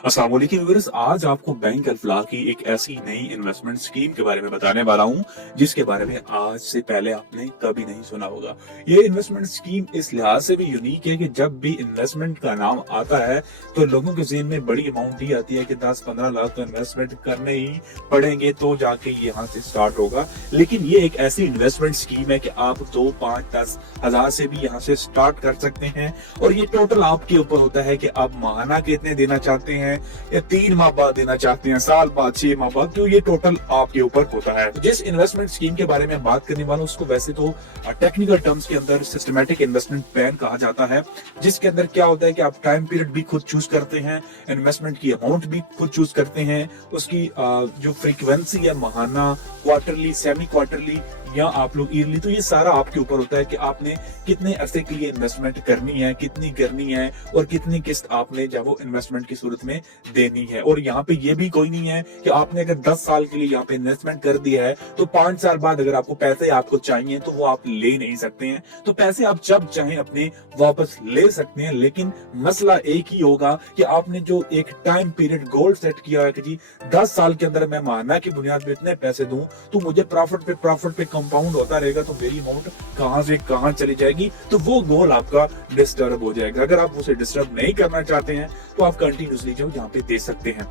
अस्सलाम वालेकुम व्यूअर्स, आज आपको बैंक अल्फलाह की एक ऐसी नई इन्वेस्टमेंट स्कीम के बारे में बताने वाला हूं जिसके बारे में आज से पहले आपने कभी नहीं सुना होगा। ये इन्वेस्टमेंट स्कीम इस लिहाज से भी यूनिक है कि जब भी इन्वेस्टमेंट का नाम आता है तो लोगों के ज़हन में बड़ी अमाउंट ही आती है कि 10-15 लाख तो इन्वेस्टमेंट करने ही पड़ेंगे तो जाके ये यहाँ से स्टार्ट होगा। लेकिन ये एक ऐसी इन्वेस्टमेंट स्कीम है कि आप 2, 5, 10 हजार से भी यहाँ से स्टार्ट कर सकते हैं और ये टोटल आपके ऊपर होता है कि आप माहाना कितने देना चाहते हैं या 3 माह बाद देना चाहते हैं, साल बाद, 6 माह बाद, तो ये टोटल आपके ऊपर होता है। जिस इन्वेस्टमेंट स्कीम के बारे में बात करने वाला हूं उसको वैसे तो टेक्निकल टर्म्स के अंदर सिस्टमैटिक इन्वेस्टमेंट प्लान कहा जाता है, जिसके अंदर क्या होता है कि आप टाइम पीरियड भी खुद चूज करते हैं, इन्वेस्टमेंट की अमाउंट भी खुद चूज करते हैं, उसकी जो फ्रीक्वेंसी है माहाना, क्वार्टरली, सेमी क्वार्टरली या आप लोग ईयरली, तो ये सारा आपके ऊपर होता है कि आपने कितने अरसे के लिए इन्वेस्टमेंट करनी है, कितनी करनी है और कितनी किस्त आपने जब वो इन्वेस्टमेंट की सूरत में देनी है। और यहाँ पे ये भी कोई नहीं है कि आपने अगर 10 साल के लिए यहाँ पे इन्वेस्टमेंट कर दिया है तो 5 साल बाद अगर आपको पैसे आपको चाहिए तो वो आप ले नहीं सकते हैं। तो पैसे आप जब चाहें अपने वापस ले सकते हैं, लेकिन मसला एक ही होगा कि आपने जो एक टाइम पीरियड गोल सेट किया है कि जी 10 साल के अंदर मैं माहाना की बुनियाद पे इतने पैसे दूं तो मुझे प्रॉफिट पे कंपाउंड होता रहेगा, तो मेरी अमाउंट कहां से कहां चली जाएगी, तो वो गोल आपका डिस्टर्ब हो जाएगा। अगर आप उसे डिस्टर्ब नहीं करना चाहते हैं तो आप कंटिन्यूसली जो यहाँ पे दे सकते हैं।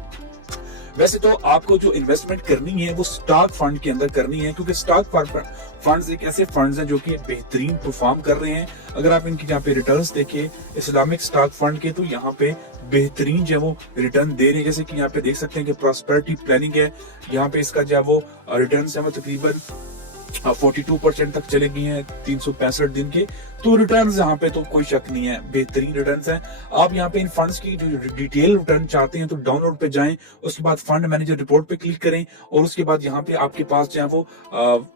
वैसे तो आपको जो इन्वेस्टमेंट करनी है वो स्टॉक फंड के अंदर करनी है, क्योंकि स्टॉक फंड्स एक ऐसे फंड्स हैं जो कि बेहतरीन परफॉर्म कर रहे हैं। अगर आप इनकी यहाँ पे रिटर्न्स देखें इस्लामिक स्टॉक फंड के, तो यहाँ पे बेहतरीन जो है वो रिटर्न दे रहे हैं। जैसे कि यहाँ पे देख सकते हैं कि प्रॉस्पेरिटी प्लानिंग है, यहाँ पे इसका जो है वो रिटर्न है वो तकरीबन 42% तक चले गई हैं 365 दिन के। तो रिटर्न्स यहाँ पे तो कोई शक नहीं है, बेहतरीन रिटर्न्स हैं। आप यहाँ पे इन फंड्स की जो डिटेल रिटर्न चाहते हैं तो डाउनलोड पे जाएं, उसके बाद फंड मैनेजर रिपोर्ट पे क्लिक करें और उसके बाद यहाँ पे आपके पास जो है वो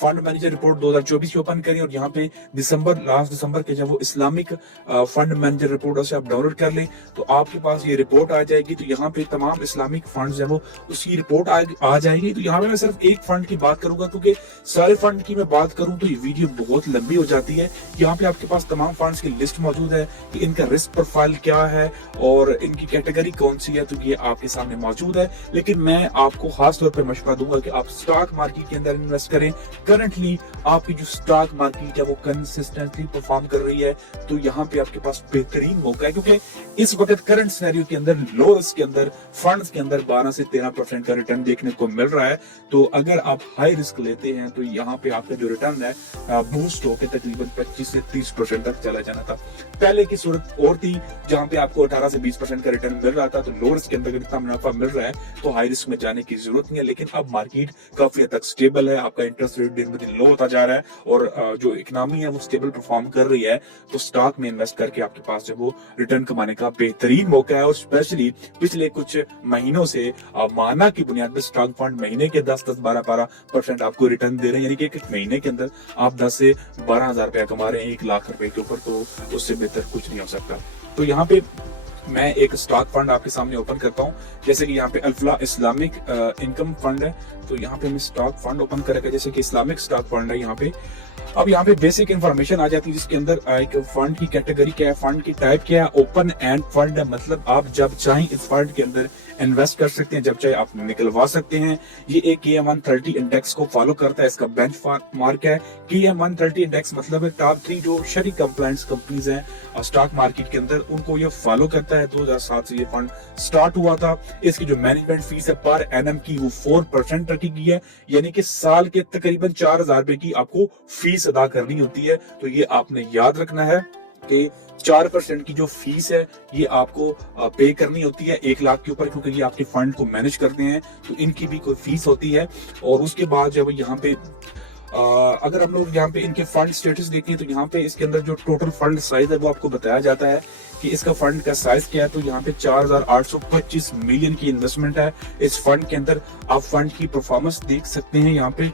फंड मैनेजर रिपोर्ट 2024 ओपन करें और यहाँ पे लास्ट दिसंबर के जब वो इस्लामिक फंड मैनेजर रिपोर्ट से आप डाउनलोड कर लें तो आपके पास ये रिपोर्ट आ जाएगी। तो यहाँ पे तमाम इस्लामिक फंड्स है वो उसकी रिपोर्ट आ जाएगी। तो यहाँ पे मैं सिर्फ एक फंड की बात करूंगा, क्योंकि सारे फंड की मैं बात करूं तो ये वीडियो बहुत लंबी हो जाती है। यहाँ पे आपके पास तमाम फंड्स की लिस्ट मौजूद है कि इनका रिस्क प्रोफाइल क्या है और इनकी कैटेगरी कौन सी है, तो ये आपके सामने मौजूद है। लेकिन मैं आपको खास तौर पर मशवरा दूंगा कि आप स्टॉक मार्केट के अंदर इन्वेस्ट करें। करंटली आपकी जो स्टॉक मार्केट है वो कंसिस्टेंटली परफॉर्म कर रही है, तो यहाँ पे आपके पास बेहतरीन मौका है, क्योंकि इस वक्त करंट सिनेरियो के अंदर लो रिस्क के अंदर फंड्स के अंदर 12 से 13% का रिटर्न देखने को मिल रहा है। तो अगर आप हाई रिस्क लेते हैं तो यहाँ पे आपका जो रिटर्न है बूस्ट होकर तकरीबन 25 से 30% तक चला जाना था। पहले की सूरत और थी जहाँ पे आपको 18 से 20% का रिटर्न मिल रहा था, तो लो रिस्क के अंदर इतना मुनाफा मिल रहा है तो हाई रिस्क में जाने की जरूरत नहीं है। लेकिन अब मार्केट काफी हद तक स्टेबल है, आपका इंटरेस्ट रेट दिन ब दिन लो होता जा रहा है और जो इकोनॉमी है वो स्टेबल परफॉर्म कर रही है, तो स्टॉक में इन्वेस्ट करके आपके पास जो वो रिटर्न कमाने का बेहतरीन मौका है। और स्पेशली पिछले कुछ महीनों से माहाना की बुनियाद पर स्टॉक फंड महीने के 10-10, 12-12% आपको रिटर्न दे रहे हैं, यानी कि एक महीने के अंदर आप 10 से 12 हजार रुपया कमा रहे हैं 1 लाख रुपए के ऊपर, तो उससे बेहतर कुछ नहीं हो सकता। तो यहाँ पे मैं एक स्टॉक फंड आपके सामने ओपन करता हूँ, जैसे कि यहाँ पे अल्फला इस्लामिक इनकम फंड है, तो यहाँ पे मैं स्टॉक फंड ओपन करेगा जैसे कि इस्लामिक स्टॉक फंड है। यहाँ पे अब यहाँ पे बेसिक इंफॉर्मेशन आ जाती है जिसके अंदर एक फंड की कैटेगरी क्या है, फंड की टाइप क्या है, ओपन एंड फंड है, मतलब आप जब चाहें इस फंड के अंदर इन्वेस्ट कर सकते हैं, जब चाहे आप निकलवा सकते हैं। ये एक KM130 इंडेक्स को फॉलो करता है, इसका बेंचमार्क है। KM130 इंडेक्स मतलब है टॉप 3 जो शरी कंप्लायंस कंपनीज हैं स्टॉक मार्केट के अंदर, उनको ये फॉलो करता है। 2007 से ये फंड स्टार्ट हुआ था। इसकी जो मैनेजमेंट फीस है पर एनम की वो 4% रखी गई है, यानी कि साल के तकरीबन 4,000 रुपए की आपको फीस अदा करनी होती है। तो ये आपने याद रखना है कि 4% की जो फीस है ये आपको पे करनी होती है 1 लाख के ऊपर, क्योंकि ये आपके फंड को मैनेज करते हैं तो इनकी भी कोई फीस होती है। और उसके बाद जब यहाँ पे अगर हम लोग यहाँ पे इनके फंड स्टेटस देखें तो यहाँ पे इसके अंदर जो टोटल फंड साइज है वो आपको बताया जाता है कि इसका फंड का साइज क्या है। तो यहाँ पे 4,825 मिलियन की इन्वेस्टमेंट है इस फंड के अंदर। आप फंड की परफॉर्मेंस देख सकते हैं यहाँ पे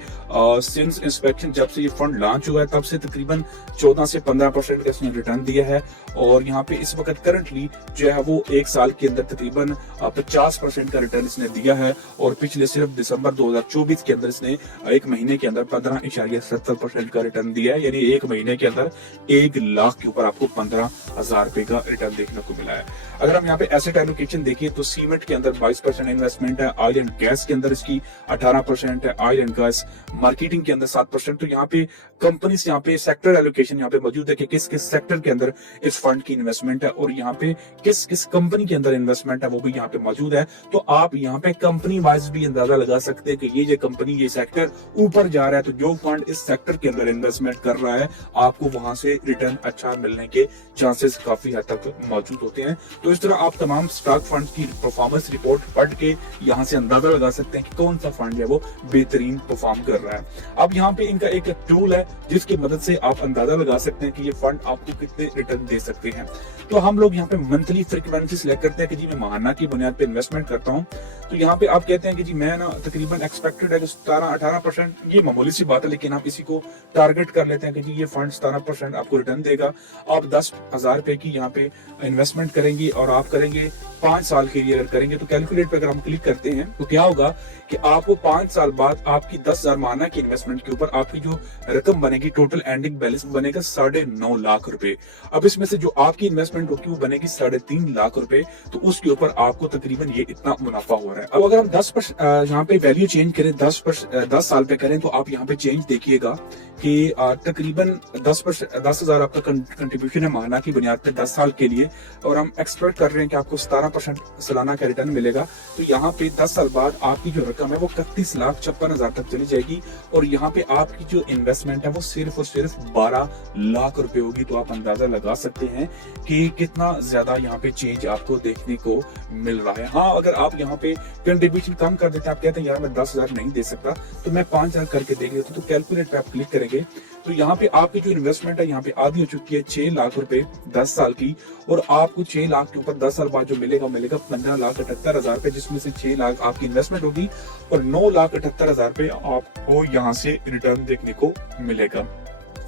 सिंस इंस्पेक्शन, जब से ये फंड लॉन्च हुआ है तब से तकरीबन 14 से 15% का इसने रिटर्न दिया है। और यहाँ पे इस वक्त करंटली जो है वो 1 साल के अंदर तकरीबन 50% का रिटर्न इसने दिया है। और पिछले सिर्फ दिसंबर 2024 के अंदर इसने 1 महीने के अंदर 15.70% का रिटर्न दिया है, यानी 1 महीने के अंदर 1 लाख के ऊपर आपको 15,000 रुपए का रिटर्न देखने को मिला है। अगर हम यहाँ पे एसेट एलोकेशन देखिए तो सीमेंट के अंदर 22% इन्वेस्टमेंट है, ऑयल एंड गैस के अंदर इसकी 18% है, ऑयल एंड गैस मार्केटिंग के अंदर 7%। तो यहाँ पे कंपनीज, यहाँ पे सेक्टर एलोकेशन यहाँ पे मौजूद है कि किस किस सेक्टर के अंदर इस फंड की इन्वेस्टमेंट है और यहाँ पे किस किस कंपनी के अंदर इन्वेस्टमेंट है वो भी यहाँ पे मौजूद है। तो आप यहाँ पे कंपनी वाइज भी अंदाजा लगा सकते हैं कि ये जो कंपनी, ये सेक्टर ऊपर जा रहा है, तो जो फंड इस सेक्टर के अंदर इन्वेस्टमेंट कर रहा है आपको वहां से रिटर्न अच्छा मिलने के चांसेस काफी हद तक मौजूद होते हैं। तो इस तरह आप तमाम स्टॉक फंड की परफॉर्मेंस रिपोर्ट पढ़ के यहाँ से अंदाजा लगा सकते हैं कि कौन सा फंड है वो बेहतरीन परफॉर्म कर रहा है। अब यहाँ पे इनका एक टूल है जिसकी मदद से आप अंदाजा लगा सकते हैं कि ये फंड आपको कितने रिटर्न दे सकते हैं। तो हम लोग यहाँ पे मंथली फ्रीक्वेंसी सिलेक्ट करते हैं कि जी मैं माहाना की बुनियाद पे इन्वेस्टमेंट करता हूँ। तो यहाँ पे आप कहते हैं कि जी मैं ना तकरीबन एक्सपेक्टेड है कि 17-18%, ये मामूली सी बात है, लेकिन आप इसी को टारगेट कर लेते हैं कि जी ये फंड 17% आपको रिटर्न देगा। आप 10,000 रुपए की यहाँ पे इन्वेस्टमेंट करेंगे और आप करेंगे 5 साल के लिए अगर करेंगे तो कैलकुलेट पे अगर हम क्लिक करते हैं तो क्या होगा कि आपको 5 साल बाद आपकी 10,000 माहाना की इन्वेस्टमेंट के ऊपर आपकी जो रकम बनेगी, टोटल एंडिंग बैलेंस बनेगा 9.5 लाख रुपए। अब इसमें से जो आपकी इन्वेस्टमेंट होगी वो बनेगी 3.5 लाख रुपए। तो उसके ऊपर आपको तकरीबन ये इतना मुनाफा हो रहा है। अब अगर हम 10% यहाँ पे वैल्यू चेंज करें, 10 साल पे करें तो आप यहाँ पे चेंज देखिएगा कि तकरीबन 10,000 आपका कंट्रीब्यूशन है माहाना की बुनियाद पे 10 साल के लिए, और हम एक्सपेक्ट कर रहे हैं कि आपको 17% सालाना का रिटर्न मिलेगा। तो यहाँ पे 10 साल बाद आपकी जो रकम है वो 31,56,000 तक चली जाएगी और यहाँ पे आपकी जो इन्वेस्टमेंट है वो सिर्फ और सिर्फ 12 लाख रुपए होगी। तो आप अंदाजा लगा सकते हैं कि कितना ज्यादा यहाँ पे चेंज आपको देखने को मिल रहा है। हाँ, अगर आप यहाँ पे कंट्रीब्यूशन कम कर देते हैं, आप कहते हैं यार मैं 10,000 नहीं दे सकता तो मैं 5,000 करके देख लेता हूं, तो कैलकुलेट पे आप क्लिक करेंगे तो यहाँ पे आपकी जो इन्वेस्टमेंट है यहाँ पे आधी हो चुकी है 6 लाख रुपए 10 साल की, और आपको 6 लाख के ऊपर 10 साल बाद जो मिलेगा 15,78,000 रुपए, जिसमें से 6 लाख आपकी इन्वेस्टमेंट होगी और 9,78,000 रुपए आपको यहाँ से रिटर्न देखने को मिलेगा।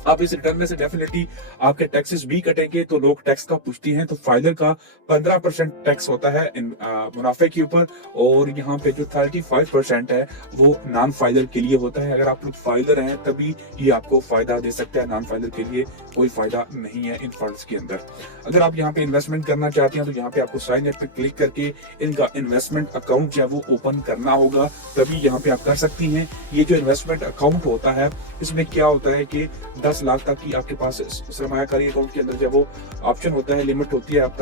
अब इस रिटर्न में से डेफिनेटली आपके टैक्सेस भी कटेंगे, तो लोग टैक्स का पूछती हैं। तो फाइलर का 15% टैक्स होता है मुनाफे के ऊपर, और यहाँ पे जो 35% है वो नॉन फाइलर के लिए होता है। अगर आप लोग फाइलर हैं तभी ये आपको फायदा दे सकता है, नॉन फाइलर के लिए कोई फायदा नहीं है इन फंड्स के अंदर। अगर आप यहाँ पे इन्वेस्टमेंट करना चाहते हैं तो यहाँ पे आपको साइन अप पे क्लिक करके इनका इन्वेस्टमेंट अकाउंट जो है वो ओपन करना होगा, तभी यहाँ पे आप कर सकती हैं। ये जो इन्वेस्टमेंट अकाउंट होता है इसमें क्या होता है कि 10 लाख तक की आपके पास सरमायाकारी अकाउंट के अंदर जब वो ऑप्शन होता है, लिमिट होती है, आप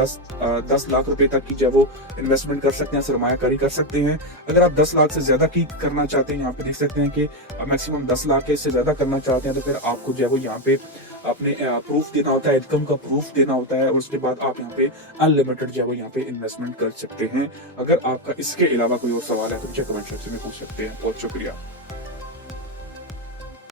10 लाख रुपए तक की जब वो इन्वेस्टमेंट कर सकते हैं, सरमायाकारी कर सकते हैं। अगर आप 10 लाख से ज्यादा की करना चाहते हैं, यहाँ पे देख सकते हैं कि मैक्सिमम 10 लाख से ज्यादा करना चाहते हैं तो फिर आपको जो है वो यहाँ पे अपने प्रूफ देना होता है, इनकम का प्रूफ देना होता है, और उसके बाद आप यहाँ पे अनलिमिटेड जो है वो यहाँ पे इन्वेस्टमेंट कर सकते हैं। अगर आपका इसके अलावा कोई और सवाल है तो मुझे कमेंट सेक्शन में पूछ सकते हैं। बहुत शुक्रिया।